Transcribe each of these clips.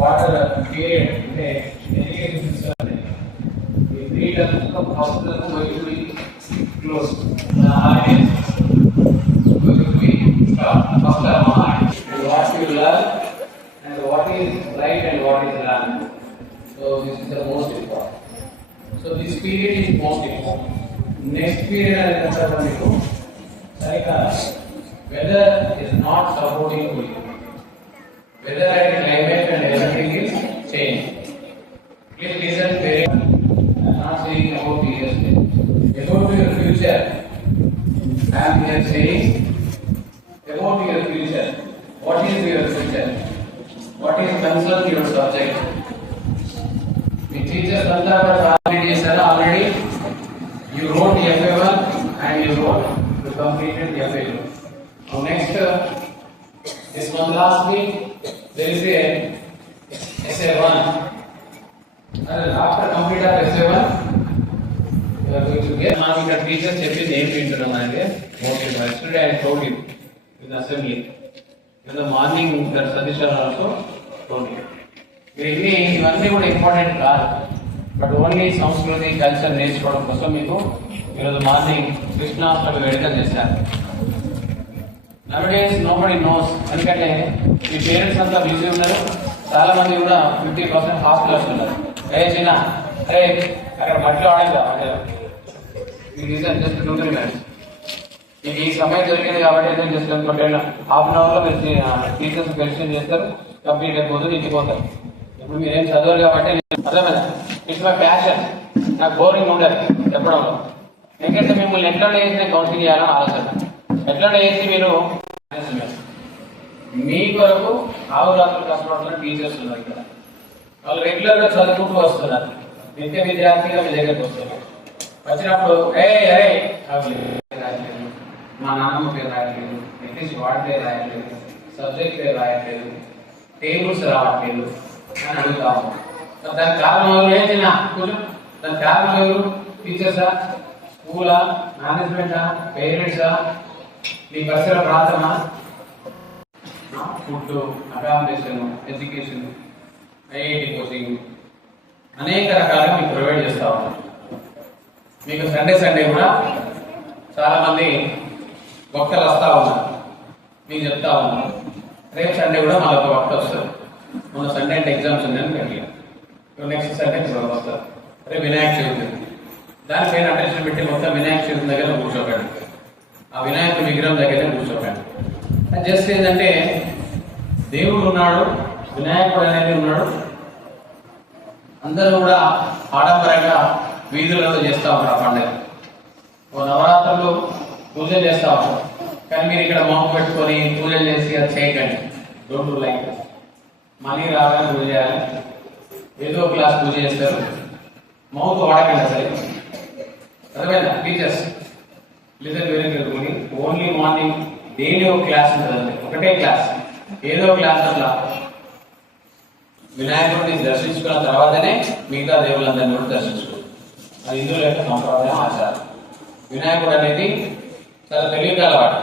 Water period అంటే irrigation system ఈ period hospitals going to be closed. The audience going to be stopped. First of all, what you learn and what is right and what is wrong. So this is the most important. So this period is most important. Next period another one weather is not supporting to you. Weather and climate and everything is changed. Please listen very. I am not saying about yesterday. About your future. I am here saying about your future. What is your future? What is concerned your subject? The teachers already. You wrote FA1 and you completed FA2. Now next, this month last week, there is a SA1. And after complete of SA1, you are going to get. Now the teachers check the name into the manager. Yesterday I told you in the assembly. In the morning, that Satish also told you. ఇవన్నీ కూడా important కాదు, but only సంస్కృతి culture నేర్చుకోవడం కోసం మీకు ఈరోజు morning Krishnashtami వేడుకలు చేశారు. నవడేస్ నోబడీ నోస్, ఎందుకంటే ఈ పేరెంట్స్ అంతా బిజీ ఉన్నారు. చాలా మంది కూడా 50% హాస్టల్స్ ఉన్నారు. చిన్న అరే అక్కడ మట్టిలో ఆడేదా జస్ట్ 2-3 minutes మీకు ఈ సమయం దొరికింది కాబట్టి ఏదో జస్ట్ హాఫ్ అన్ అవర్లో మీరు టీచర్స్ క్వశ్చన్ చేస్తారు, కంప్లీట్ అయిపోతుంది, ఇంటిపోతారు. ఇప్పుడు మీరేం చదవరు కాబట్టి అర్థమైందా? It's my passion. నాకు బోరింగ్ ఉండదు చెప్పడంలో. ఎందుకంటే మిమ్మల్ని ఎట్లా చేసి నేను కౌన్సిలింగ్ చేయాలని ఆలోచన. ఎట్లా చేసి మీరు మీ కొరకు ఆవురాత్రులు కష్టపడుతున్న టీచర్స్ ఉన్నారు ఇక్కడ. వాళ్ళు రెగ్యులర్గా చదువుకుంటూ వస్తున్నారు. నిత్య విద్యార్థిగా మీ దగ్గరకు వస్తున్నారు. వచ్చినప్పుడు అరే రాయట్లేదు, మా నాన్నమ్మ పేరు రాయట్లేదు, అట్లీస్ట్ వాడి పేరు రాయట్లేదు, సబ్జెక్ట్ పేరు రాయట్లేదు, టేబుల్స్ రావట్లేదు అని అడుగుతాము. దానికి కారణం ఎవరు? ఏంటినా కొంచెం దానికి కారణం ఎవరు? టీచర్సా, స్కూలా, మేనేజ్మెంటా, పేరెంట్సా, మీ పరిసర ప్రాంతమా? Food, accommodation, education, IIT coaching అనేక రకాలుగా మీకు ప్రొవైడ్ చేస్తా ఉన్నాం. మీకు సండే కూడా చాలా మంది భక్తులు వస్తూ ఉన్నారు, మీకు చెప్తా ఉన్నారు. రేపు సండే కూడా మళ్ళీ ఒక భక్త వస్తారు. మన సండే అంటే ఎగ్జామ్స్ ఉన్నాయని కట్టిగా, నెక్స్ట్ సండే కూడా వస్తారు. రేపు వినాయక చవితి, దానిపైన అటెన్షన్ పెట్టి మొత్తం వినాయక చవితి దగ్గర కూర్చోకండి, ఆ వినాయక విగ్రహం దగ్గర కూర్చోకండి. అది జస్ట్ ఏంటంటే దేవుడు ఉన్నాడు, వినాయకుడు అనేది ఉన్నాడు. అందరూ కూడా ఆడంబరంగా వీధులలో చేస్తూ ఉంటారు ఆ పండుగ. ఓ నవరాత్రులు పూజలు చేస్తూ ఉంటారు. కానీ మీరు ఇక్కడ మొహం పెట్టుకొని పూజలు చేసి అది చేయకండి. Don't do like that. Money రావాలని పూజ చేయాలి, ఏదో క్లాస్ పూజ చేస్తారు, మౌత్ వాడకండి అసలు. అర్థమైందా? Teachers listen very carefully. Only morning daily ఒక క్లాస్ ఉంటుందండి, ఒకటే క్లాస్, ఏదో క్లాస్ అట్లా వినాయకుడిని దర్శించుకున్న తర్వాతనే మిగతా దేవుళ్ళందరినీ కూడా దర్శించుకోవాలి. అది హిందువుల యొక్క సంప్రదాయం, ఆచారం. వినాయకుడు అనేది చాలా తెలివికలవాడు.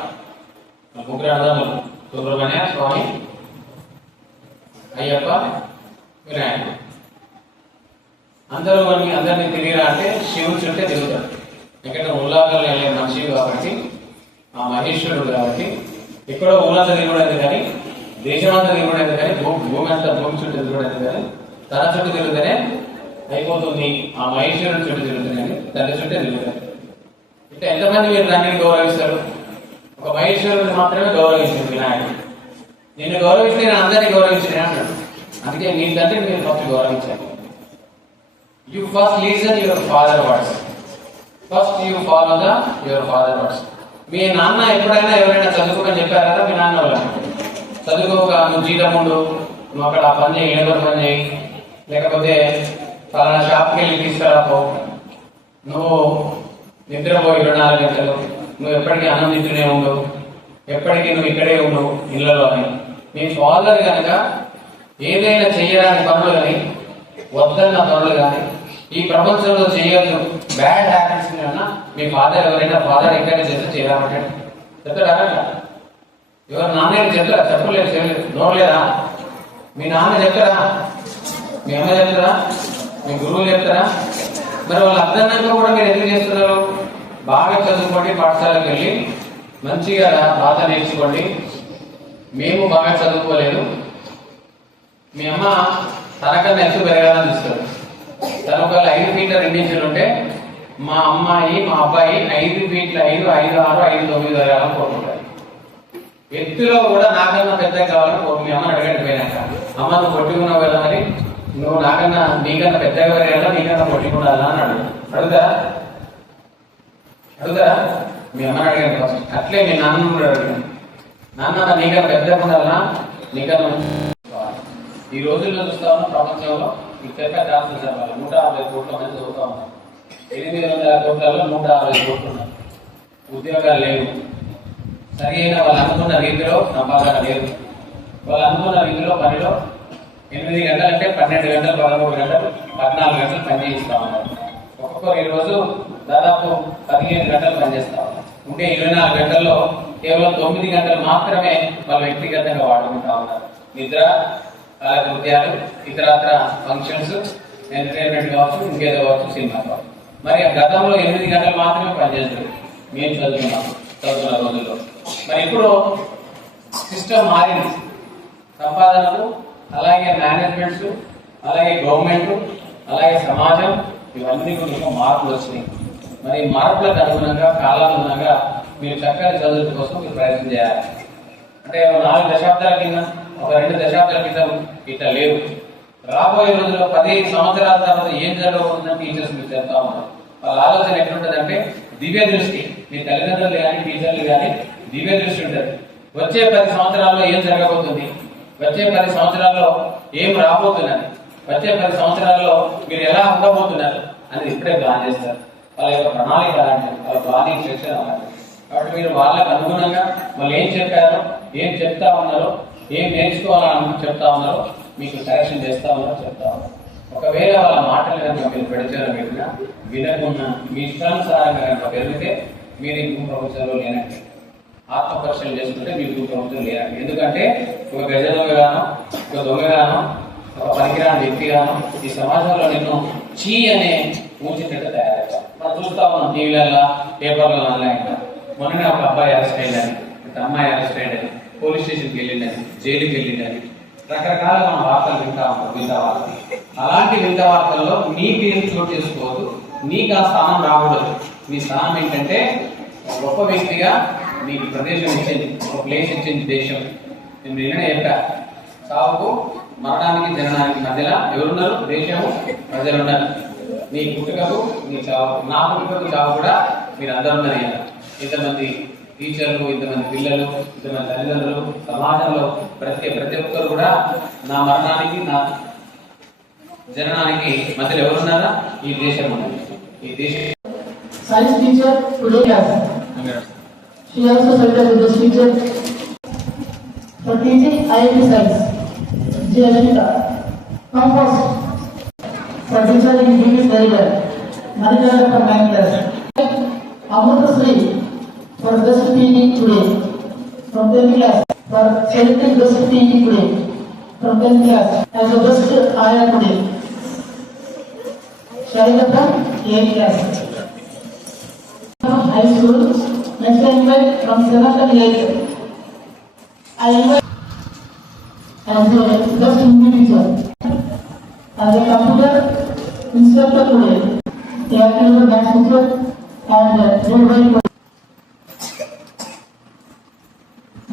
ముగ్గురు అన్నదమ్ములు, సుబ్రహ్మణ్య స్వామి, అయ్యప్ప, వినాయకుడు. అందరినీ తిరిగిరా అంటే శివుడు చుట్టే తిరుగుతాడు. ఎందుకంటే ఉల్లాఖలు వెళ్ళే మనిషి కాబట్టి, ఆ మహేశ్వరుడు కాబట్టి ఎక్కడో ఊళ్ళంతా తిరుగుడైంది కానీ, దేశమంతా తిరుగుడైంది కానీ, భూమి అంతా భూమి చుట్టూ తిరుగుడైంది కానీ, తన చుట్టూ తిరుగుతూనే అయిపోతుంది. ఆ మహేశ్వరుడు చుట్టూ తిరుగుతుంది కానీ తన చుట్టే తిరుగుతాడు. అంటే ఎంతమంది మీరు దాన్ని గౌరవిస్తారు? ఒక మహేశ్వరుని మాత్రమే గౌరవించారు వినాయకుడు. నిన్ను గౌరవిస్తే నేను అందరినీ గౌరవించాను అంటాడు. అందుకే మీ తండ్రి మీరు ఫస్ట్ గౌరవించాలి. You first listen your father words. First you follow your father words. మీ నాన్న ఎప్పుడైనా ఎవరైనా చదువుకోమని చెప్పారా? మీ నాన్న వాళ్ళు చదువుకోక నువ్వు జీతం ఉండు, నువ్వు అక్కడ ఆ పని చేయి, ఏదో పని చేయి, లేకపోతే ఫలానా షాప్కి వెళ్ళి తీసుకురాపో, నువ్వు నిద్రపో 24 గంటలు, నువ్వు ఎప్పటికీ అన్నం తింటూనే ఉండవు, ఎప్పటికీ నువ్వు ఇక్కడే ఉండవు ఇళ్లలో అని మీ ఫాదర్ కనుక ఏదైనా చేయడానికి పనులు కానీ, వద్దన్న పనులు కానీ, ఈ ప్రపంచంలో చేయొద్దు బ్యాడ్ హ్యాబిట్స్ కన్నా మీ ఫాదర్ ఎవరైనా ఫాదర్ ఎంకరేజ్ చేస్తే చేయాలంటాడు. చెప్తాడా? ఎవరు నాన్న చెప్తారా? చెప్పలేదు, చేయలేదు, నోడలేదా? మీ నాన్న చెప్తారా, మీ అమ్మ చెప్తారా, మీ గురువులు చెప్తారా? మరి వాళ్ళు అర్థాన్నాక కూడా మీరు ఎందుకు చేస్తున్నారు? బాగా చదువుకోండి, పాఠశాలకు వెళ్ళి మంచిగా బాధ నేర్చుకోండి. మేము బాగా చదువుకోలేదు, మీ అమ్మ తనకన్నా ఎత్తు పెరగాలని చూస్తారు. తను ఒక 5 ఫీట్ల 2 ఇంచులు ఉంటే మా అమ్మాయి మా అబ్బాయి 5 ఫీట్ల 5, 5, 6, 5, 9 పెరగాలని కోరుకుంటారు. ఎత్తులో కూడా నాకన్నా పెద్దగా కావాలని మీ అమ్మని అడగండి. పోయినాక అమ్మ నువ్వు కొట్టుకున్నావు కదా, మరి నువ్వు నాకన్నా నీకన్నా పెద్దగా పెరగాలా, నీకన్నా కొట్టుకున్నాలా అని అడుగుతారా? మీ అమ్మని అడగండి ఫస్ట్. అట్లే మీ నాన్న కూడా అడగండి, నాన్న నీకన్నా పెద్దగా ఉండాలా, నీకన్నా. ఈ రోజుల్లో చూస్తా ఉన్నాం ప్రపంచంలో ఈ పెద్ద డాక్టర్ వాళ్ళు 150 కోట్ల మంది చదువుతా ఉన్నారు. 800 కోట్లలో 150 కోట్లు ఉన్నారు. ఉద్యోగాలు లేవు, సరి అయిన వాళ్ళు అనుకున్న రీతిలో సంపాదన లేదు. వాళ్ళు అనుకున్న రీతిలో పనిలో 8 గంటలు అంటే 12 గంటలు, 13 గంటలు, 14 గంటలు పనిచేయిస్తా ఉన్నారు. ఒక్కొక్కరు ఈ రోజు దాదాపు 15 గంటలు పనిచేస్తా ఉన్నారు. ఉంటే 24 గంటల్లో కేవలం 9 గంటలు మాత్రమే వాళ్ళు వ్యక్తిగతంగా వాడుకుంటా ఉన్నారు. నిద్ర, కాలకృత్యాలు, ఇతరత్ర ఫంక్షన్స్, ఎంటర్టైన్మెంట్ కావచ్చు, ఇంకేదో కావచ్చు, సినిమా కావచ్చు. మరి గతంలో 8 గంటలు మాత్రమే పనిచేస్తారు మేము చదువుతున్న రోజుల్లో. మరి ఇప్పుడు సిస్టమ్ మారింది. సంపాదనలు, అలాగే మేనేజ్మెంట్స్, అలాగే గవర్నమెంట్, అలాగే సమాజం, ఇవన్నీ కూడా మార్పులు వచ్చినాయి. మరి మార్పులకు అనుగుణంగా, కాలానుగుణంగా మీరు చక్కని చదువుల కోసం మీరు ప్రయత్నం చేయాలి. అంటే 4 దశాబ్దాల కింద, ఒక 2 దశాబ్దాల క్రితం ఇట్లా లేవు. రాబోయే రోజుల్లో 15 సంవత్సరాల తర్వాత ఏం జరగబోతుందని టీచర్స్ మీకు చెప్తా ఉన్నారు. వాళ్ళ ఆలోచన ఎట్లుంటుందంటే దివ్య దృష్టి. మీ తల్లిదండ్రులు కానీ టీచర్లు కానీ దివ్య దృష్టి ఉంటుంది. వచ్చే 10 సంవత్సరాల్లో ఏం జరగబోతుంది, వచ్చే 10 సంవత్సరాల్లో ఏం రాబోతున్నది, వచ్చే 10 సంవత్సరాల్లో మీరు ఎలా ఉండబోతున్నారు అని ఇప్పుడే ప్లాన్ చేస్తారు. వాళ్ళ యొక్క ప్రణాళిక అలాంటిది, వాళ్ళ ప్లానింగ్ సెక్షన్ అలాంటిది. కాబట్టి మీరు వాళ్ళకు అనుగుణంగా వాళ్ళు ఏం చెప్పారో, ఏం చెప్తా ఉన్నారో, ఏం నేర్చుకోవాలని చెప్తా ఉన్నారో, మీకు కరెక్షన్ చేస్తా ఉన్నారో చెప్తా ఉన్నారు. ఒకవేళ వాళ్ళ మాటలు కనుక మీరు పెడిచారో పెట్టినా వినకున్నా మీ ఇష్టానుసారంగా కనుక పెరిగితే మీరు ఇంకో ప్రపంచంలో లేనట్టు. ఆత్మపరిశీలన చేసుకుంటే మీరు ఇంకో ప్రపంచం లేనట్టు. ఎందుకంటే ఒక గజ దొంగగానో, ఒక దొంగగానో, ఒక పనికిరాని వ్యక్తిగానో ఈ సమాజంలో నిన్ను చీ అనే ఊచినట్టు తయారవుతాం. మనం చూస్తా ఉన్నాం టీవీలలో, పేపర్లలో, ఆన్లైన్లో. మొన్ననే ఒక అబ్బాయి అరెస్ట్ అయ్యిందని, ఒక అమ్మాయి అరెస్ట్ అయ్యిందని, పోలీస్ స్టేషన్కి వెళ్ళిందని, జైలుకి వెళ్ళిందని, రకరకాల మనం వార్తలు వింటా ఉంటాం. వింత వార్తలు, అలాంటి వింత వార్తల్లో నీ పేరు చోటు చేసుకోవద్దు, నీకు ఆ స్థానం రాకూడదు. మీ స్థానం ఏంటంటే గొప్ప వ్యక్తిగా మీకు ప్రదేశం ఇచ్చింది, ఒక ప్లేస్ ఇచ్చింది దేశం. నేను నిన్ననే చెప్పా, చావుకు మరణానికి జననానికి మధ్యలో ఎవరున్నారు? దేశము, ప్రజలు ఉన్నారు. నీ పుట్టుకకు నీ చావు, నా పుట్టుకకు చావు కూడా మీరు అందరూ ఉన్నారు. ఇంతమంది టీచర్లు, ఇంతమంది పిల్లలు, ఇంతమంది తల్లిదండ్రులు, సమాజంలో ప్రతి ఒక్కరు కూడా నా మరణానికి నా జననానికి మధ్యలో ఎవరున్నారా? ఈ దేశం ఉన్నది. ఈ దేశం science teacher today class. She also served as a teacher for teaching IIT Science. Jayashita. Come first. For teacher in English very well. Manikanda from 9th class. Amrita Sri for best PE today from 10th class. For selected best PE today from 10th class as a best IIT today. Sharika from 8th class. High school. Next I invite from 7th and 8th. I invite as a best English teacher, as a computer instructor today. They have to do math teacher and worldwide.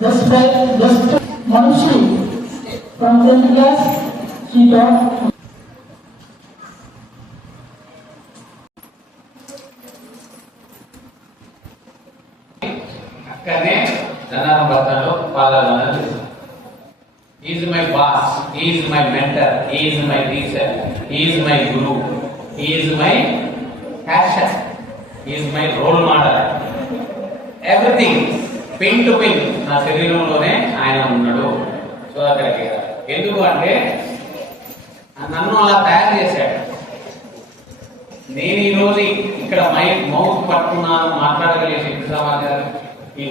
Just Manushri from 10th class. She taught. అక్కడనే ధనాన భర్తలో పాదాలన లేదు. Is my boss, is my mentor, is my teacher, is my guru, is my passion, is my role model. Everything pin to pin నా శరీరంలోనే ఆయన ఉన్నాడు. సోదరుడికి ఎందుకు అంటే నన్ను అలా తయారు చేశాడు. నేను ఈరోజు ఇక్కడ మౌత్ పట్టుకున్నాను, మాట్లాడగలిగే శక్తి సమాచారం ఈ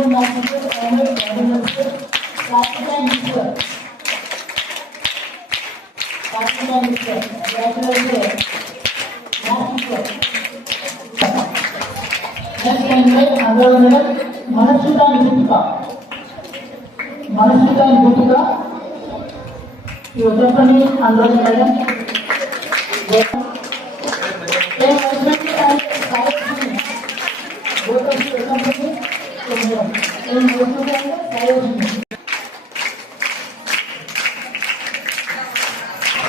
good math teacher and a teacher. Practical teacher. Practical teacher. Practical teacher. Math teacher. Next candidate, Andhra Madam, Manashita and Deepika. Manashita and Deepika. Your company, Andhra Madam. Then husband and Sayajini. Both of your company, Andhra. Then husband and Sayajini.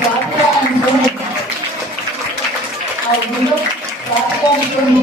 Satya and Soni. Our window, Satya and Soni.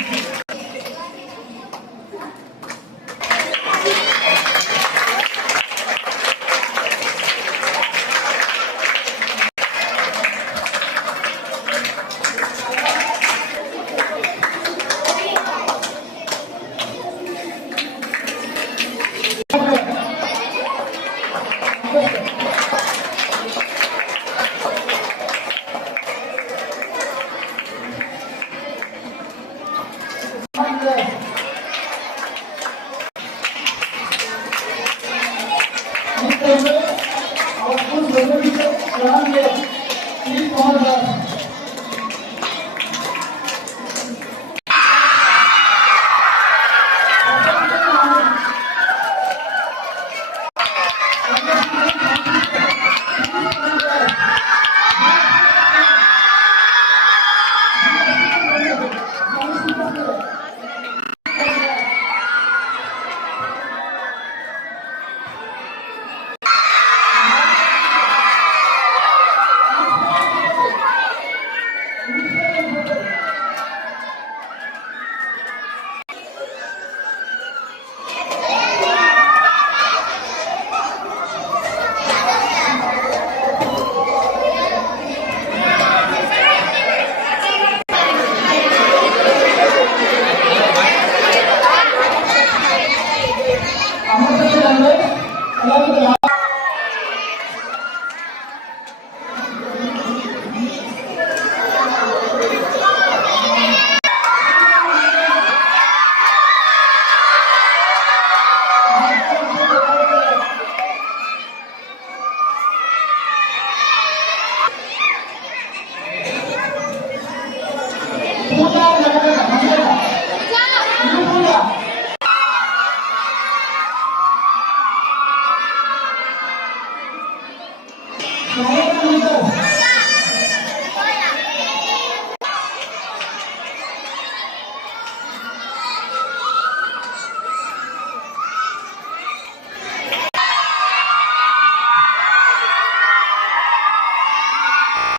Right.